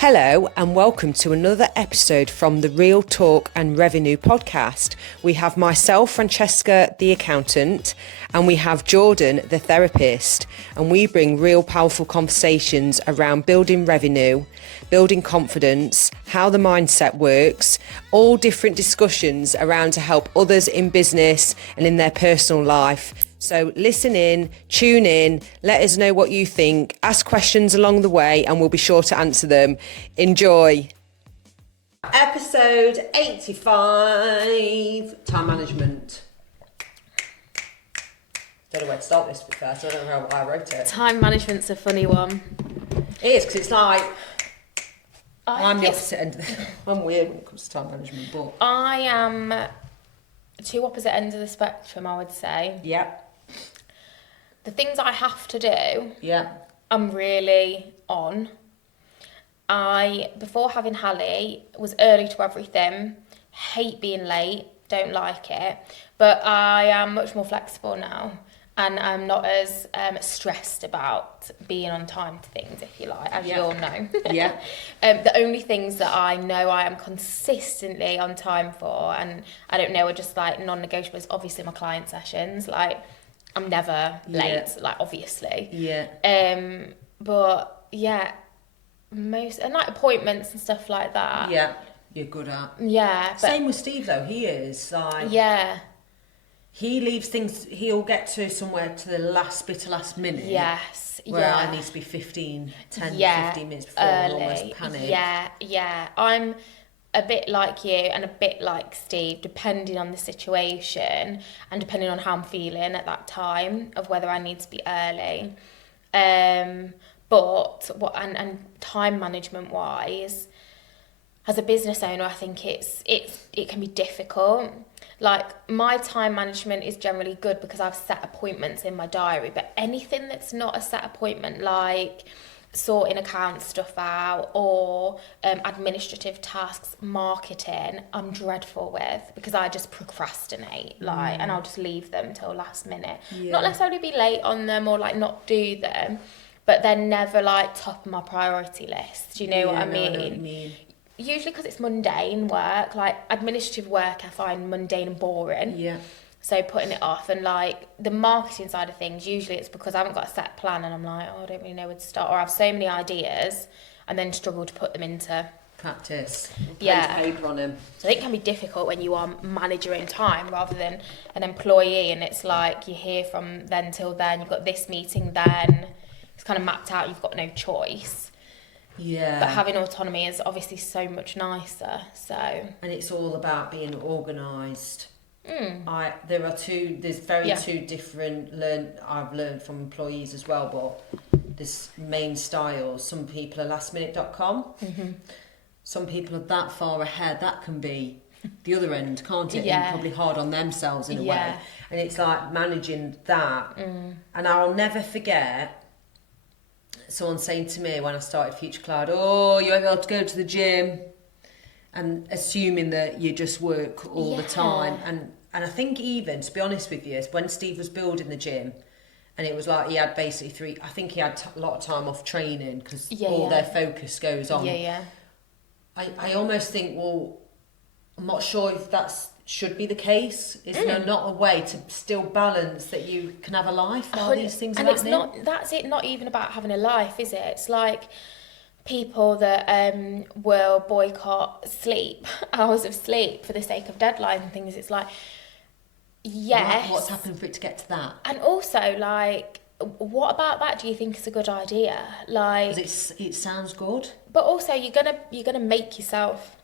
Hello and welcome to another episode from the Real Talk and Revenue podcast. We have myself, Francesca, the accountant, and we have Jordan, the therapist, and we bring real powerful conversations around building revenue, building confidence, how the mindset works, all different discussions around to help others in business and in their personal life. So listen in, tune in, let us know what you think, ask questions along the way and we'll be sure to answer them. Enjoy. Episode 85, time management. Don't know where to start this first, I don't know how I wrote it. Time management's a funny one. It is, because it's like, I'm the opposite end of the... I'm weird when it comes to time management, but... I am two opposite ends of the spectrum, I would say. Yeah. The things I have to do, Yeah. I'm really on. Before having Hallie, was early to everything, hate being late, don't like it, but I am much more flexible now. And I'm not as stressed about being on time to things, if you like, as you all know. Yeah. The only things that I know I am consistently on time for, and I don't know, are just like non-negotiables. Obviously, my client sessions, like I'm never late, like obviously. Yeah. But yeah, most and like appointments and stuff like that. Yeah, you're good at. Yeah. But, same with Steve though. He is like. Yeah. He leaves things, he'll get to somewhere to the last minute. Yes, where I need to be 15 minutes before and almost panic. Yeah. I'm a bit like you and a bit like Steve, depending on the situation and depending on how I'm feeling at that time of whether I need to be early. But and time management wise, as a business owner, I think it can be difficult. Like, my time management is generally good because I've set appointments in my diary, but anything that's not a set appointment, like sorting account stuff out or administrative tasks, marketing, I'm dreadful with because I just procrastinate, and I'll just leave them till last minute. Yeah. Not necessarily be late on them or like not do them, but they're never like top of my priority list. Do you know what I mean? I know what you mean. Usually because it's mundane work, like administrative work I find mundane and boring. Yeah. So putting it off, and like the marketing side of things, usually it's because I haven't got a set plan and I'm like, oh, I don't really know where to start, or I have so many ideas and then struggle to put them into practice. Paper on them. So I think it can be difficult when you are manager in time rather than an employee, and it's like you're here from then till then, you've got this meeting then, it's kind of mapped out, you've got no to Yeah. But having autonomy is obviously so much nicer. So. And it's all about being organised. There's two different I've learned from employees as well, but there's main styles. Some people are lastminute.com. Mm-hmm. Some people are that far ahead. That can be the other end, can't it? Yeah. And probably hard on themselves in a way. And it's like managing that. And I'll never forget someone saying to me when I started Future Cloud, oh, you won't be able to go to the gym, and assuming that you just work all the time. And I think, even to be honest with you, when Steve was building the gym, and it was like he had basically he had a lot of time off training because their focus goes on. I almost think, well, I'm not sure if that's should be the case. Is there not a way to still balance that you can have a life while these things are happening? And that's not even about having a life, is it? It's like people that will boycott hours of sleep for the sake of deadlines and things. It's like, yes. What's happened for it to get to that? And also, like, what about that do you think is a good idea? Like, because it sounds good. But also, you're gonna make yourself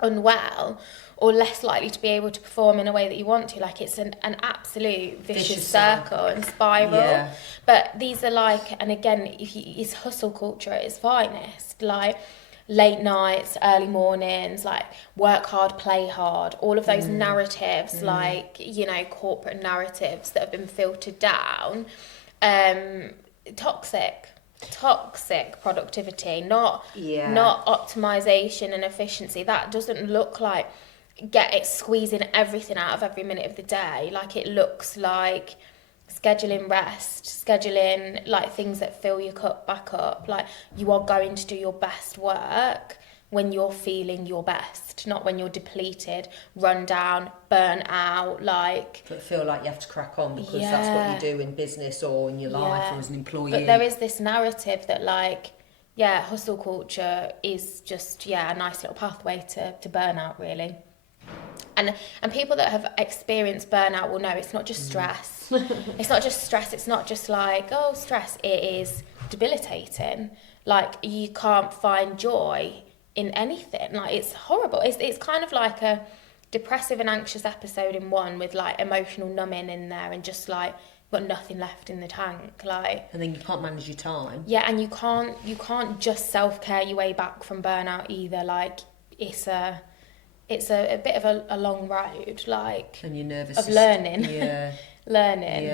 unwell or less likely to be able to perform in a way that you want to. Like, it's an absolute vicious circle and spiral. But these are like, and again, it's hustle culture at its finest, like late nights, early mornings, like work hard, play hard, all of those narratives, like, you know, corporate narratives that have been filtered down. Toxic productivity, not optimization and efficiency. That doesn't look like squeezing everything out of every minute of the day. Like, it looks like scheduling rest, scheduling like things that fill your cup back up. Like, you are going to do your best work when you're feeling your best, not when you're depleted, run down, burnt out, like... But feel like you have to crack on because that's what you do in business or in your life or as an employee. But there is this narrative that, like, hustle culture is just, a nice little pathway to burnout, really. And people that have experienced burnout will know it's not just stress. It's not just stress. It's not just like, oh, stress. It is debilitating. Like, you can't find joy in anything. Like, it's horrible. It's kind of like a depressive and anxious episode in one with like emotional numbing in there and just like got nothing left in the tank. Like, and then you can't manage your time. Yeah, and you can't just self-care your way back from burnout either. Like, it's a bit of a long road, like, and your nervous of learning. Learning.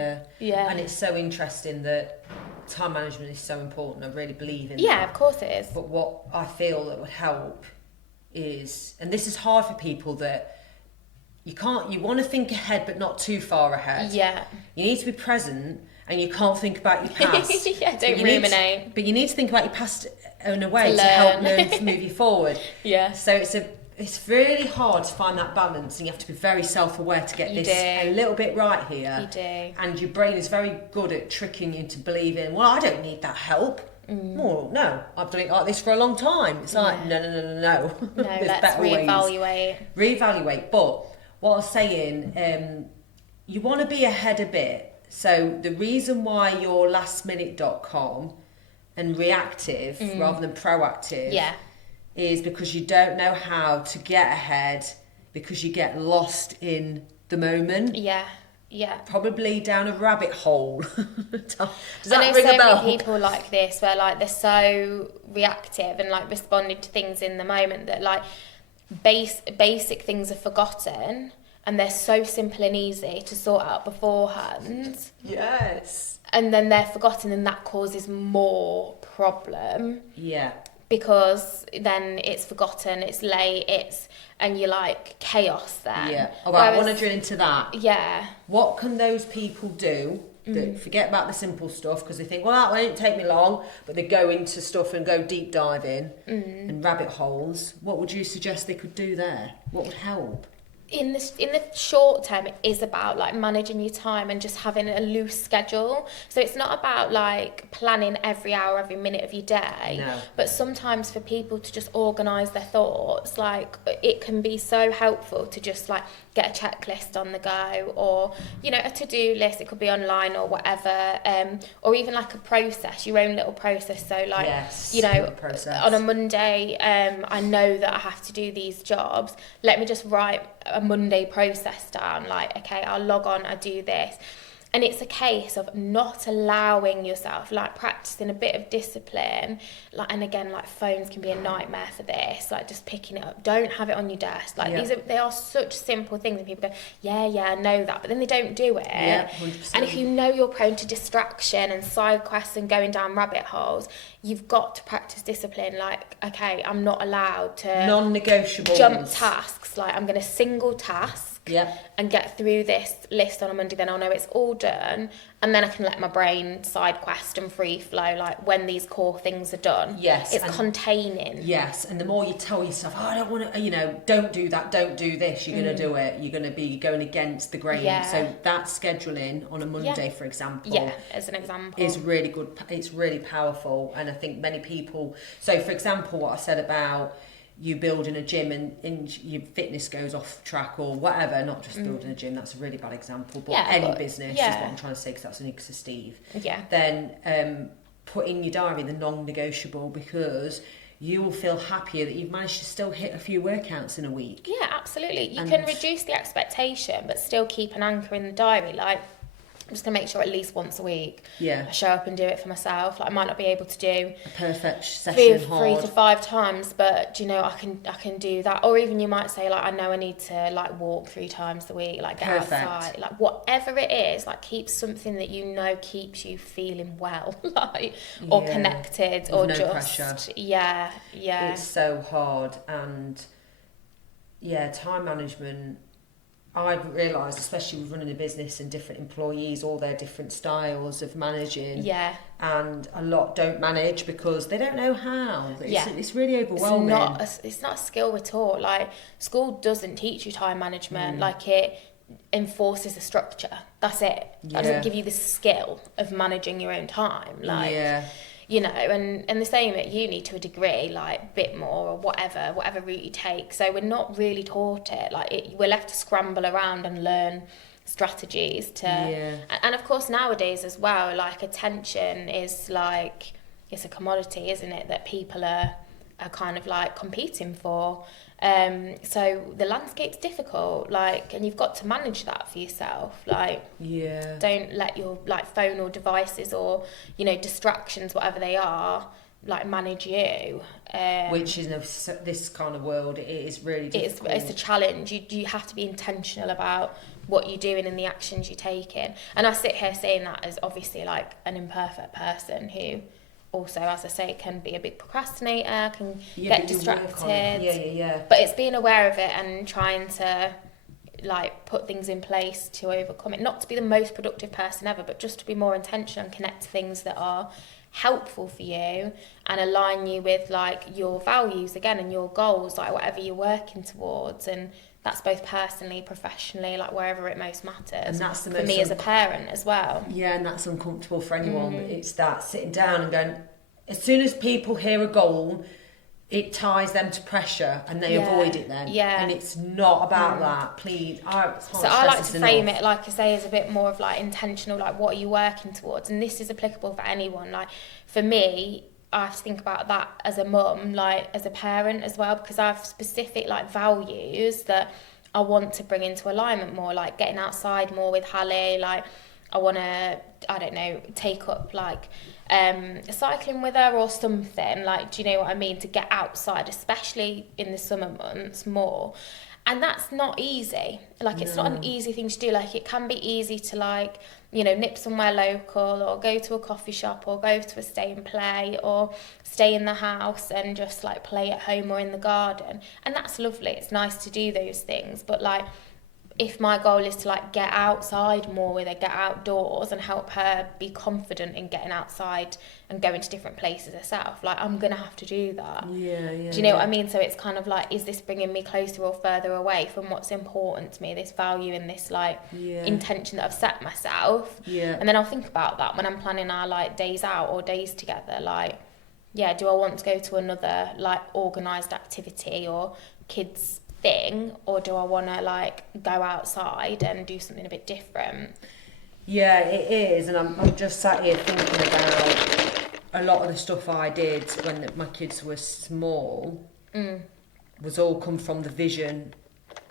Yeah. And it's so interesting that time management is so important. I really believe in that. Yeah, of course it is. But what I feel that would help is, and this is hard for people, that you want to think ahead but not too far ahead. Yeah. You need to be present and you can't think about your past. Don't ruminate. But you need to think about your past in a way to help learn to move you forward. Yeah. So it's really hard to find that balance, and you have to be very self-aware to get a little bit right here. You do. And your brain is very good at tricking you into believing, well, I don't need that help. Well, no, I've done it like this for a long time. It's like, no. No, let's reevaluate. Reevaluate. But what I was saying, you want to be ahead a bit. So the reason why you're lastminute.com and reactive rather than proactive is because you don't know how to get ahead, because you get lost in the moment. Yeah. Probably down a rabbit hole. Does that ring a bell? Many people like this, where like they're so reactive and like responding to things in the moment that like basic things are forgotten, and they're so simple and easy to sort out beforehand. Yes. And then they're forgotten, and that causes more problem. Yeah. Because then it's forgotten, it's late, and you're like chaos then. Yeah. All right, I want to drill into that. Yeah. What can those people do that forget about the simple stuff because they think, well, that won't take me long, but they go into stuff and go deep diving and rabbit holes? What would you suggest they could do there? What would help? In the short term, it is about like managing your time and just having a loose schedule. So it's not about like planning every hour, every minute of your day. No. But sometimes for people to just organise their thoughts, like it can be so helpful to just like get a checklist on the go, or a to-do list. It could be online or whatever, or even like a process, your own little process. So like on a Monday, I know that I have to do these jobs. Let me just write a Monday process down, like, okay, I'll log on, I do this. And it's a case of not allowing yourself, like practicing a bit of discipline, like, and again, like phones can be a nightmare for this, like just picking it up. Don't have it on your desk. Like they are such simple things, and people go, yeah, I know that, but then they don't do it. Yeah, 100%. And if you know you're prone to distraction and side quests and going down rabbit holes, you've got to practice discipline. Like, okay, I'm not allowed to non-negotiables, jump tasks. Like, I'm going to single task and get through this list on a Monday, then I'll know it's all done, and then I can let my brain side quest and free flow, like when these core things are done. Yes. It's containing. Yes, and the more you tell yourself, I don't want to, don't do that, don't do this, you're going to do it, you're going to be going against the grain. Yeah. So that scheduling on a Monday, for example, as an example, is really good. It's really powerful, and I think many people, so for example, what I said about you building a gym and your fitness goes off track or whatever, not just building a gym, that's a really bad example, but any business is what I'm trying to say, because that's unique to Steve. Yeah. Then put in your diary the non-negotiable, because you will feel happier that you've managed to still hit a few workouts in a week. Yeah, absolutely. You can reduce the expectation but still keep an anchor in the diary. Like, I'm just going to make sure at least once a week I show up and do it for myself. Like, I might not be able to do a perfect session 3 to 5 times, but I can do that. Or even you might say, like, I know I need to like walk 3 times a week, like get outside, like whatever it is, like keep something that keeps you feeling well, like, or connected, with or no just pressure. Yeah it's so hard. And time management, I've realised, especially with running a business and different employees, all their different styles of managing. Yeah. And a lot don't manage because they don't know how. It's really overwhelming. It's not a skill at all. Like, school doesn't teach you time management. Like, it enforces a structure. That's it. That doesn't give you the skill of managing your own time. Like, you know, and the same at uni to a degree, like, a bit more or whatever route you take. So we're not really taught it. Like, we're left to scramble around and learn strategies to... And of course, nowadays as well, like, attention is like... It's a commodity, isn't it, that people are kind of, like, competing for. So the landscape's difficult, like, and you've got to manage that for yourself. Like, don't let your, like, phone or devices or, you know, distractions, whatever they are, like, manage you. Which is this kind of world, it is really difficult. It's a challenge. You have to be intentional about what you're doing and the actions you're taking. And I sit here saying that as obviously, like, an imperfect person who also, as I say, can be a big procrastinator, can get distracted. But it's being aware of it and trying to, like, put things in place to overcome it. Not to be the most productive person ever, but just to be more intentional and connect to things that are helpful for you and align you with, like, your values again and your goals, like, whatever you're working towards. And that's both personally, professionally, like, wherever it most matters. And that's the most for me as a parent as well. Yeah, and that's uncomfortable for anyone. It's that sitting down and going, as soon as people hear a goal, it ties them to pressure and they avoid it then. And it's not about that. Please, I like to frame it, like I say, as a bit more of, like, intentional, like, what are you working towards? And this is applicable for anyone. Like, for me, I have to think about that as a mum, like, as a parent as well, because I have specific, like, values that I want to bring into alignment more, like getting outside more with Hallie. Like, I want to, I don't know, take up, like, cycling with her or something. Like, do you know what I mean? To get outside, especially in the summer months more. And that's not easy. Like, it's not an easy thing to do. Like, it can be easy to, like, you know, nip somewhere local or go to a coffee shop or go to a stay and play or stay in the house and just, like, play at home or in the garden. And that's lovely. It's nice to do those things. But, like, if my goal is to, like, get outside more with her, get outdoors and help her be confident in getting outside and going to different places herself, like, I'm going to have to do that. Do you know what I mean? So it's kind of like, is this bringing me closer or further away from what's important to me, this value and this, like, intention that I've set myself? And then I'll think about that when I'm planning our, like, days out or days together. Like, do I want to go to another, like, organised activity or kids thing, or do I want to, like, go outside and do something a bit different? Yeah, it is. And I'm just sat here thinking about a lot of the stuff I did when my kids were small was all come from the vision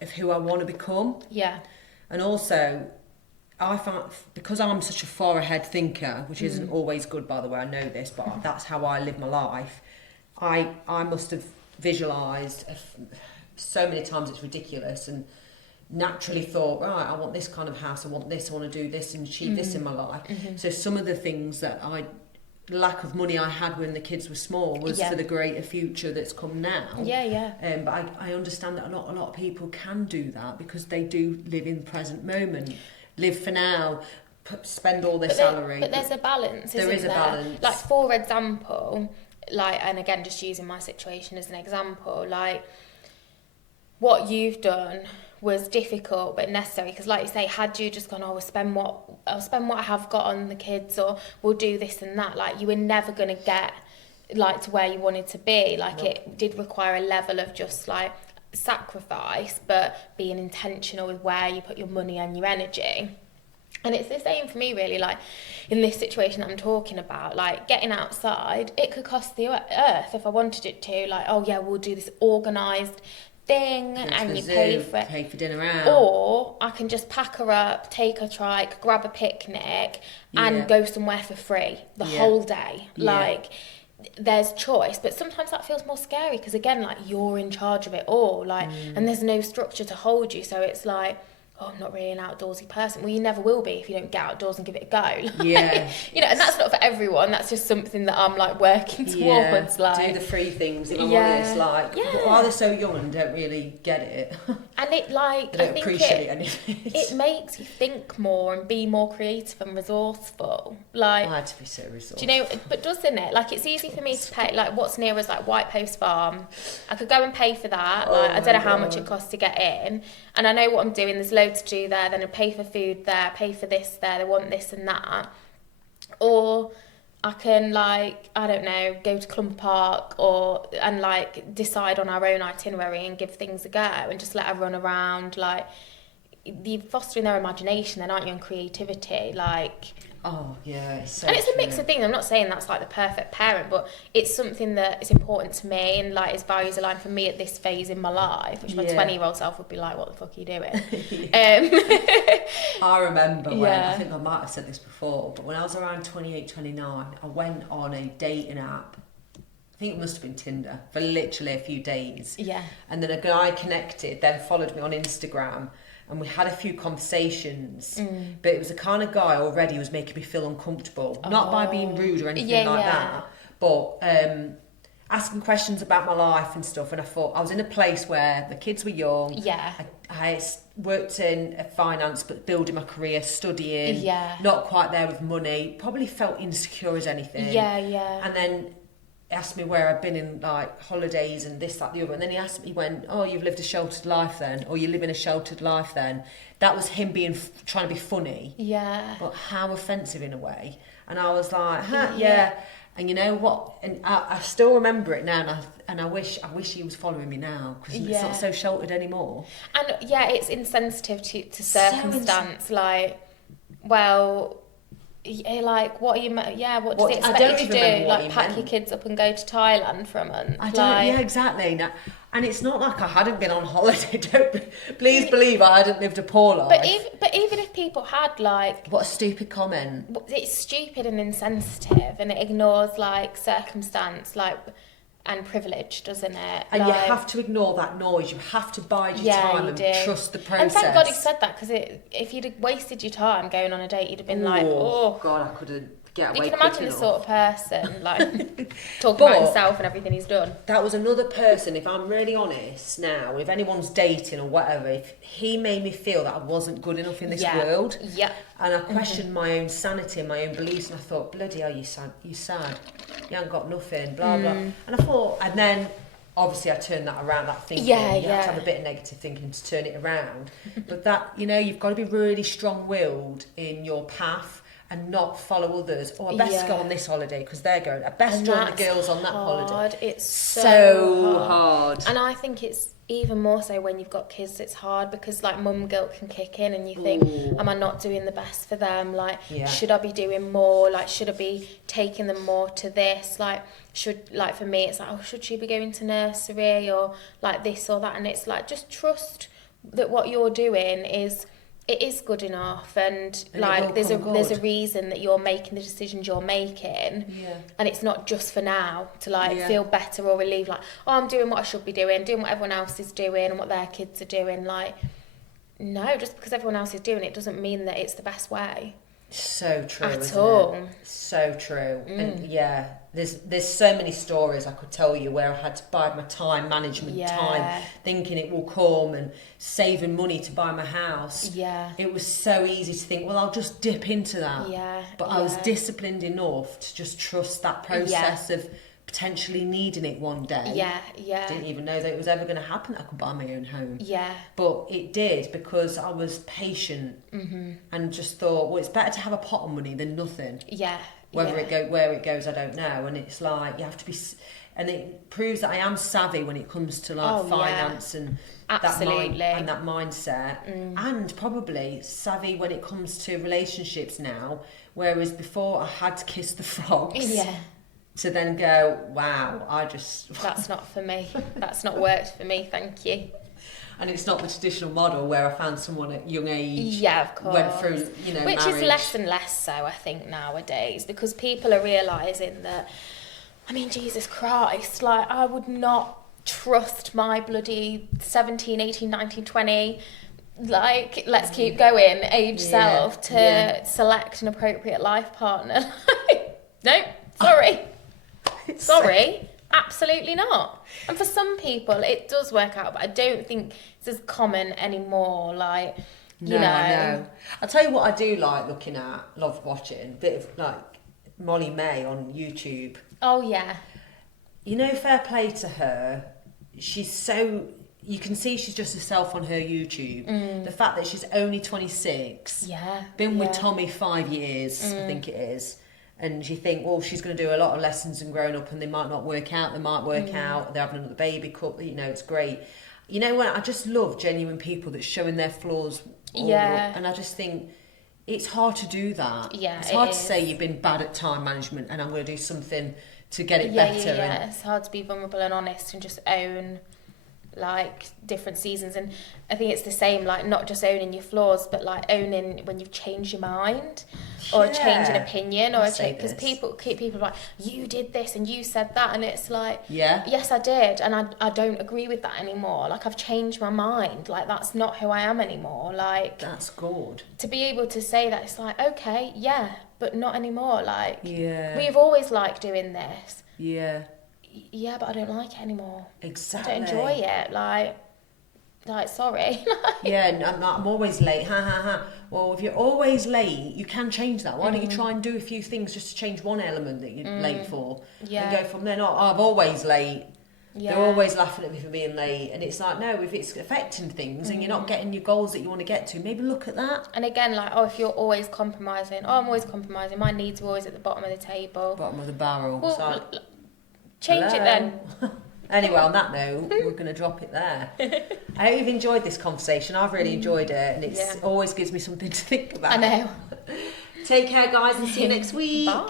of who I want to become. And also, I found, because I'm such a far ahead thinker, which isn't always good, by the way, I know this, but that's how I live my life. I must have visualised so many times it's ridiculous, and naturally thought, right, I want this kind of house, I want this, I want to do this and achieve this in my life. So some of the things that lack of money I had when the kids were small was for the greater future that's come now. But I understand that a lot of people can do that because they do live in the present moment, live for now, spend all their salary. But there's a balance, isn't there? There is a balance. Like, for example, like, and again, just using my situation as an example, like, what you've done was difficult but necessary, because, like you say, had you just gone, I'll spend what I have got on the kids, or we'll do this and that, like, you were never going to get, like, to where you wanted to be. Like, it did require a level of just, like, sacrifice, but being intentional with where you put your money and your energy. And it's the same for me, really. Like, in this situation that I'm talking about, like, getting outside, it could cost the earth if I wanted it to. Like, oh yeah, we'll do this organised thing and you pay for it. Pay for dinner out. Or I can just pack her up, take a trike, grab a picnic and go somewhere for free the whole day. Like, there's choice, but sometimes that feels more scary because, again, like, you're in charge of it all, like, and there's no structure to hold you. So it's like, oh, I'm not really an outdoorsy person. Well, you never will be if you don't get outdoors and give it a go. Like, yeah. You know, and that's not for everyone. That's just something that I'm like working towards. Like, do the free things. If I'm Yeah. honest, like, Yeah. while they're so young and don't really get it, and it like they I don't think appreciate any of it. it makes you think more and be more creative and resourceful. Like, I had to be so resourceful. do you know? But doesn't it? Like, it's easy for me to pay. Like, what's near us, like White Post Farm. I could go and pay for that. Like, I don't know how much it costs to get in, and I know what I'm doing. There's loads to do there. Then I pay for food there, pay for this there. They want this and that, or I can, like, I don't know, go to Clumber Park and like decide on our own itinerary and give things a go and just let her run around. Like, you're fostering their imagination then, aren't you, and creativity, like. Oh yeah, it's so And it's a true. mix of things. I'm not saying that's like the perfect parent, but it's something that is important to me and like is values aligned for me at this phase in my life, which my 20-year-old self would be like, what the fuck are you doing? I remember when, Yeah. I think I might have said this before, but when I was around 28, 29, I went on a dating app. I think it must have been Tinder for literally a few days. Yeah. And then a guy connected, then followed me on Instagram. And we had a few conversations, but it was the kind of guy already who was making me feel uncomfortable. Not by being rude or anything like that, but asking questions about my life and stuff. And I thought, I was in a place where the kids were young. Yeah. I worked in finance, but building my career, studying. Yeah. Not quite there with money. Probably felt insecure as anything. Yeah, yeah. And then asked me where I'd been in like holidays and this, that, the other. And then he asked me when, oh, you've lived a sheltered life then, or you live in a sheltered life then. That was him being trying to be funny. Yeah. But how offensive in a way. And I was like, yeah. And you know what? And I still remember it now, and I wish he was following me now, because it's not so sheltered anymore. And yeah, it's insensitive to circumstance. Like, well, yeah, like, what are you? Yeah, what does it expect you to do? Like, pack your kids up and go to Thailand for a month? I don't. Yeah, exactly. Now, and it's not like I hadn't been on holiday. Please believe I hadn't lived a poor life. But even if people had, like, what a stupid comment. It's stupid and insensitive, and it ignores like circumstance, like, and privilege, doesn't it? And like, you have to ignore that noise. You have to bide your time and trust the process. And thank God he said that, because if you'd have wasted your time going on a date, you'd have been like, oh God, I couldn't get away. You can imagine the sort of person like talking about himself and everything he's done. That was another person. If I'm really honest now, if anyone's dating or whatever, if he made me feel that I wasn't good enough in this world, and I questioned my own sanity and my own beliefs, and I thought, bloody hell, you sad, you haven't got nothing, blah blah. And I thought, and then obviously I turned that around, that thinking. You have to have a bit of negative thinking to turn it around. But that, you know, you've got to be really strong-willed in your path and not follow others. Oh, I best go on this holiday because they're going. I best join the girls on that holiday. It's so hard. And I think it's even more so when you've got kids. It's hard because like mum guilt can kick in, and you think, am I not doing the best for them? Like, should I be doing more? Like, should I be taking them more to this? Like, for me, it's like, oh, should she be going to nursery or like this or that? And it's like, just trust that what you're doing is good enough, and like there's a reason that you're making the decisions you're making, and it's not just for now to like feel better or relieved, like, oh, I'm doing what I should be doing what everyone else is doing and what their kids are doing. Like, no, just because everyone else is doing it doesn't mean that it's the best way. So true, at all. So true. And there's so many stories I could tell you where I had to buy my time management, time thinking it will come, and saving money to buy my house. It was so easy to think, well, I'll just dip into that. But I was disciplined enough to just trust that process of potentially needing it one day. Didn't even know that it was ever going to happen that I could buy my own home. But it did, because I was patient and just thought, well, it's better to have a pot of money than nothing. Where it goes, I don't know. And it's like, you have to be, and it proves that I am savvy when it comes to like finance and that mindset, and probably savvy when it comes to relationships now, whereas before I had to kiss the frogs. To then go, wow, that's not for me. That's not worked for me, thank you. And it's not the traditional model where I found someone at young age. Of course. Went through, which marriage. Is less and less so, I think, nowadays, because people are realising that, I mean, Jesus Christ, like, I would not trust my bloody 17, 18, 19, 20 like, let's keep going, age self to select an appropriate life partner. No, sorry. Sorry, absolutely not. And for some people, it does work out, but I don't think it's as common anymore. Like, you know. I know. I'll tell you what I do love watching, bit of like Molly May on YouTube. Oh, yeah. You know, fair play to her. She's so... You can see she's just herself on her YouTube. The fact that she's only 26. Yeah. Been with Tommy 5 years, I think it is. And you think, well, she's going to do a lot of lessons and growing up and they might not work out. They might work out. They're having another baby couple. You know, it's great. You know what? I just love genuine people that's showing their flaws all up. And I just think it's hard to do that. Yeah, it's hard to say you've been bad at time management and I'm going to do something to get it better. Yeah, it's hard to be vulnerable and honest and just own like different seasons. And I think it's the same, like not just owning your flaws, but like owning when you've changed your mind or a change in opinion or a change, because people are like, you did this and you said that, and it's like, yes I did, and I don't agree with that anymore. Like, I've changed my mind. Like, that's not who I am anymore. Like, that's good to be able to say that. It's like, okay, but not anymore. Like, we've always liked doing this, but I don't like it anymore. Exactly. I don't enjoy it. Like sorry. I'm always late. Well, if you're always late, you can change that. Why don't you try and do a few things just to change one element that you're late for? And go from there. Not, I'm always late. They're always laughing at me for being late. And it's like, no, if it's affecting things and you're not getting your goals that you want to get to, maybe look at that. And again, like, if you're always compromising, I'm always compromising. My needs are always at the bottom of the table. Bottom of the barrel. Well, change it then. Anyway, on that note, we're going to drop it there. I hope you've enjoyed this conversation. I've really enjoyed it, and it always gives me something to think about. I know. Take care, guys, and see you next week. Bye.